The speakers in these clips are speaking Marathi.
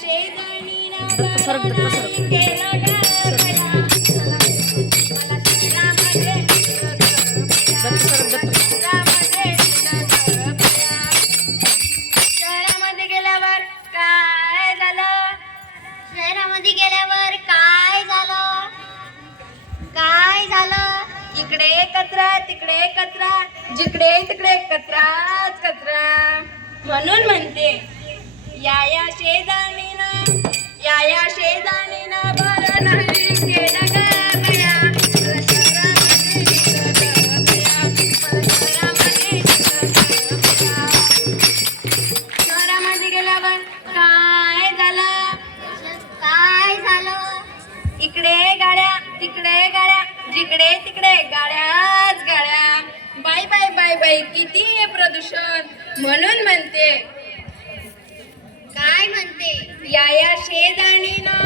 शेजाणीनं दत्त सरक, दत्त बरं सरक. नाही केलं गं बया. मला शहरामध्ये नेलं गं बया. दत्त सरक, दत्त सरक. शहरामध्ये नेलं गं बया. शहरामध्ये गेल्यावर काय झालं? शहरामध्ये गेल्यावर काय झालं? काय झालं? इकडे कचरा तिकडे कचरा, जिकडे तिकडे कचराच कचरा. म्हणून म्हणते या शेजाणीनं बरं नाही केलं गं बया. मला शहरामध्ये नेलं गं बया. मला शहरामध्ये नेलं गं बया. शहरामध्ये गेल्यावर काय झालं? काय झालं? इकडे गाड्या तिकडे गाड्या, जिकडे तिकडे गाड्याच गाड्या. बाय बाय बाय बाय किती आहे प्रदूषण. म्हणून म्हणते काय म्हणते? या शेजाणीनं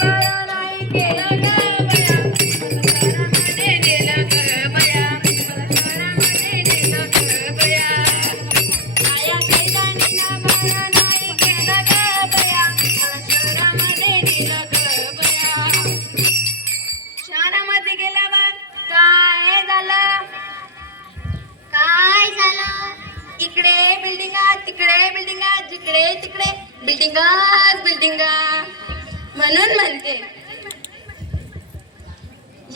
बरं नाही केलं गं बया. मला शहरामध्ये नेलं गं बया. मला शहरामध्ये नेलं गं बया. या शेजाणीनं बरं नाही केलं गं बया. मला शहरामध्ये नेलं गं बया. शहरामध्ये गेल्यावर काय झालं? काय झालं? इकडे बिल्डिंगा तिकडे बिल्डिंगा, जिकडे तिकडे बिल्डिंगाच बिल्डिंगा. म्हणून म्हणते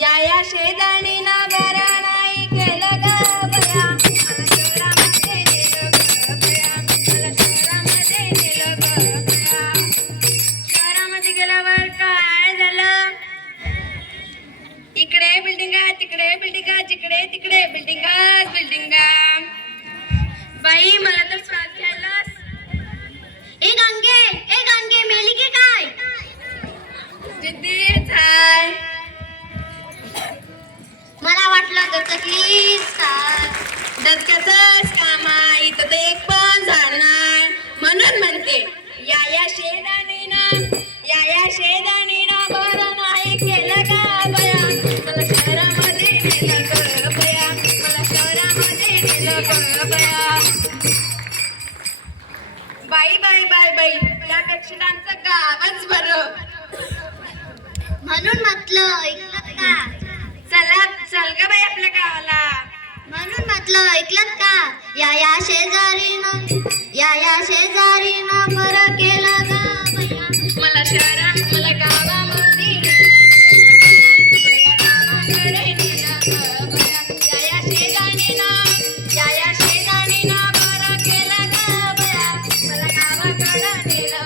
या शेजाणीनं बरं नाही केलं गं बया. मला शहरामध्ये नेलं गं बया. मला शहरामध्ये नेलं गं बया. शहरामध्ये गेल्यावर काय झालं? इकडे बिल्डिंगा तिकडे बिल्डिंगा, जिकडे तिकडे बिल्डिंगाच बिल्डिंगा. बाई मला तर श्वास घ्यायलाच. ए गंगे मेली की काय? जिद्दीच आहे. मला वाटलं दचकलीस काय. डचक्याचंच काम आहे. इथं तर एक पण झाड नाही. म्हणून म्हणते या शेजाणीनं बरं नाही केलं गं बया. मला शहरामध्ये नेलं गं बया. मला शहरामध्ये नेलं गं बया. बाई बाई बाई बाई यापेक्षा आमचं गावच बरं. म्हणून म्हटलं ऐकलं का? चला चल ग बाई आपल्या गावाला. म्हणून म्हटलं ऐकलं का? या शेजारीनं बरं केलं गं बया. मला शहरात मला गावामध्ये नेलं गं बया. मला गावाकडे नेलं गं बया. या शेजाणीनं बरं केलं गं बया. मला गावाकडं नेलं